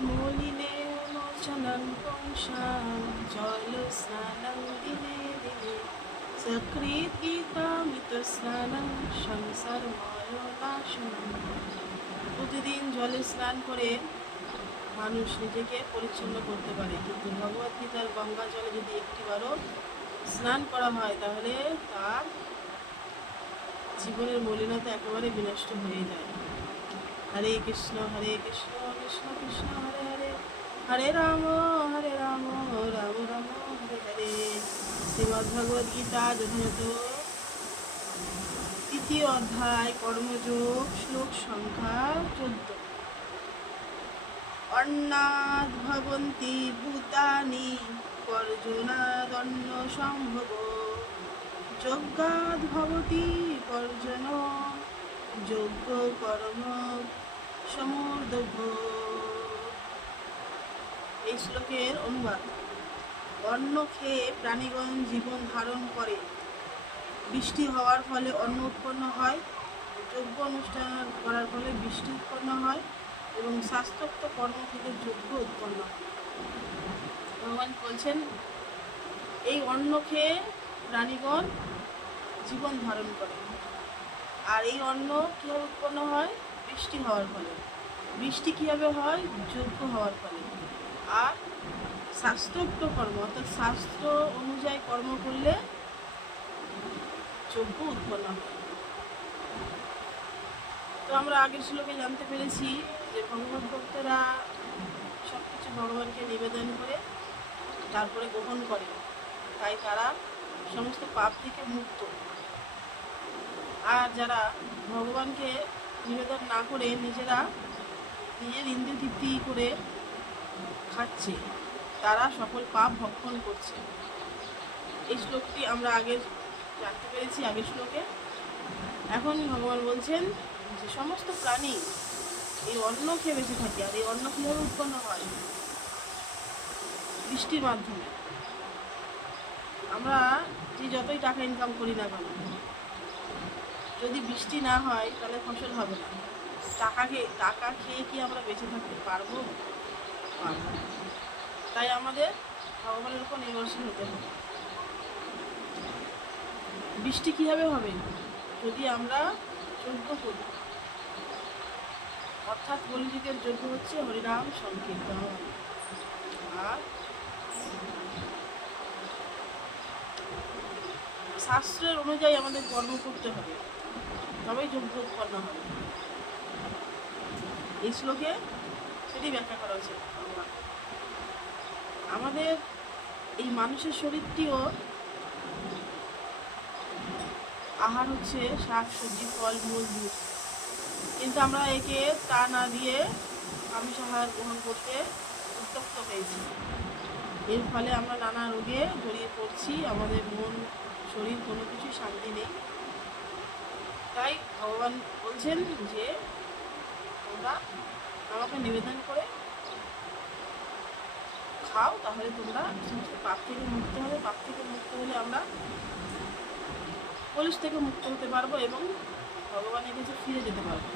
মলিনেমোচनं পুংসাं জলস্নাनं দিনে দিনে সকৃদ্গীতামৃতস্নাनं সংসারময়োনাশনম। প্রতিদিন জলে স্নান করে মানুষ নিজেকে পরিচ্ছন্ন করতে পারে, কিন্তু ভগবদ্গীতার গঙ্গা জলে যদি একটিবারও স্নান করা হয় তাহলে তার জীবনের মলিনতা একেবারে বিনষ্ট হয়ে যায়। হরে কৃষ্ণ কৃষ্ণ কৃষ্ণ হরে হরে, হরে রাম রাম রাম হরে হরে। শ্রীমদ্ ভগবদ গীতা যথাযথ তৃতীয় অধ্যায় কর্মযোগ, শ্লোক সংখ্যা 14। অন্নাদ ভবন্তি ভূতানি পর্জনাদন্ন সম্ভব, যজ্ঞাদ ভবতি পর্জন যোগ্য কর্ম সমর্দভ। এই শ্লোকের অনুবাদ: অন্ন খেয়ে প্রাণীগণ জীবন ধারণ করে, বৃষ্টি হওয়ার ফলে অন্ন উৎপন্ন হয়, যজ্ঞ অনুষ্ঠান করার ফলে বৃষ্টি উৎপন্ন হয় এবং শাস্ত্রোক্ত কর্ম থেকে যজ্ঞ উৎপন্ন হয়। ভগবান বলছেন এই অন্ন খেয়ে প্রাণীগণ জীবন ধারণ করে, আর এই অন্ন কীভাবে উৎপন্ন হয়? বৃষ্টি হওয়ার ফলে। বৃষ্টি কীভাবে হয়? যজ্ঞ হওয়ার ফলে। আর শাস্ত্রোক্ত কর্ম অর্থাৎ শাস্ত্র অনুযায়ী কর্ম করলে যজ্ঞ উৎপন্ন হয়। তো আমরা আগের শ্লোকে জানতে পেরেছি যে ভগবত ভক্তরা সব কিছু ভগবানকে নিবেদন করে তারপরে গ্রহণ করে, তাই তারা সমস্ত পাপ থেকে মুক্ত। আর যারা ভগবানকে নিবেদন না করে নিজের ইন্দ্রিয় তৃপ্তি করে খাচ্ছে, তারা সকল পাপ ভক্ষণ করছে। এই শ্লোকটি আমরা আগে জানতে পেরেছি আগের শ্লোকে। এখন ভগবান বলছেন যে সমস্ত প্রাণী এই অন্ন খেয়ে বেঁচে থাকে, আর এই অন্ন কীভাবে উৎপন্ন হয়? বৃষ্টির মাধ্যমে। আমরা যে যতই টাকা ইনকাম করি না কেন, যদি বৃষ্টি না হয় তাহলে ফসল হবে না। টাকা খেয়ে কি আমরা বেঁচে থাকতে পারবো? পারবো না। তাই আমাদের ভগবানের উপর নির্ভরশীল হতে হবে। বৃষ্টি কীভাবে হবে? যদি আমরা যজ্ঞ করি, অর্থাৎ কলিযুগের যজ্ঞ হচ্ছে হরিনাম সংকীর্তন। আর শাস্ত্রের অনুযায়ী আমাদের কর্ম করতে হবে, তবেই যজ্ঞ উৎপন্ন হবে। এই শ্লোকে সেটি ব্যাখ্যা করা হয়েছে। আমাদের এই মানুষের শরীরটিও আহার হচ্ছে শাক সবজি, ফল মূল, দুধ, কিন্তু আমরা একে তা না দিয়ে আমিষ আহার গ্রহণ করতে উদ্যক্ত হয়েছি। এর ফলে আমরা নানা রোগে জড়িয়ে পড়ছি, আমাদের মন শরীর কোনো কিছুই শান্তি নেই। তাই ভগবান বলছেন যে তোমরা আমাকে নিবেদন করে খাও, তাহলে তোমরা সমস্ত পাপ থেকে মুক্ত হবে। পাপ থেকে মুক্ত হলে আমরা কলুষ থেকে মুক্ত হতে পারবো এবং ভগবানের কাছে ফিরে যেতে পারবো।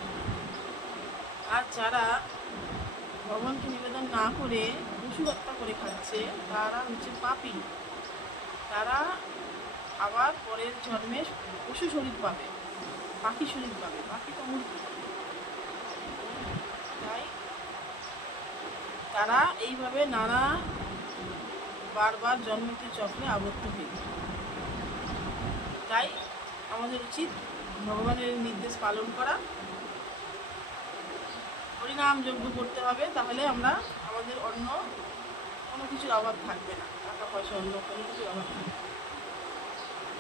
আর যারা ভগবানকে নিবেদন না করে পশু হত্যা করে খাচ্ছে, তারা হচ্ছে পাপী। তারা আবার পরের জন্মে পশু শরীর পাবে, পাখি শরীর পাবে। পাখি তো মূর্তি। তাই তারা এইভাবে নানা বারবার জন্মতে চক্রে আবদ্ধ হয়ে যায়। তাই আমাদের উচিত ভগবানের নির্দেশ পালন করা, হরিনাম যজ্ঞ করতে হবে, তাহলে আমরা আমাদের অন্য কোনো কিছুর অভাব থাকবে না, টাকা পয়সা অন্য কোনো কিছুর অভাব থাকবে না।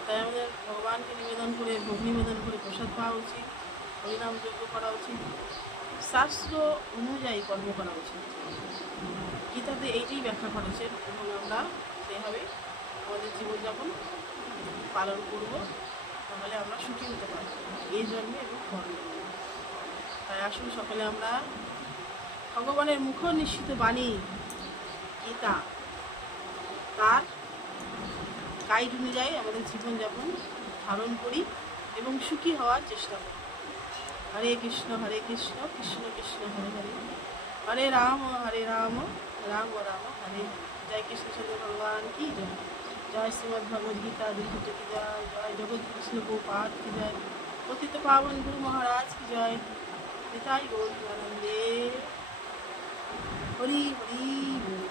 তাই আমাদের ভগবানকে নিবেদন করে, ভোগ নিবেদন করে প্রসাদ পাওয়া উচিত, হরিনাম যজ্ঞ করা উচিত, শাস্ত্র অনুযায়ী কর্ম করা উচিত। গীতাতে এইটাই ব্যাখ্যা করেছেন এবং আমরা সেইভাবে আমাদের জীবনযাপন পালন করব, তাহলে আমরা সুখী হতে পারব এই জন্মে এবং পরের জন্মে। তাই আসুন সকালে আমরা ভগবানের মুখ নিঃসৃত বাণী গীতা, তার গাইড অনুযায়ী আমাদের জীবনযাপন ধারণ করি এবং সুখী হওয়ার চেষ্টা করি। হরে কৃষ্ণ কৃষ্ণ কৃষ্ণ হরে হরে, हरे राम राम राम हरे। जय कृष्ण चंद्र भगवान की जय। जय श्रीमद् भगवद गीता की जय। जय जगत कृष्ण गोपाल की जय। पतित पावन गुरु महाराज की जय। निताई गौर आनंदे हरि हरि।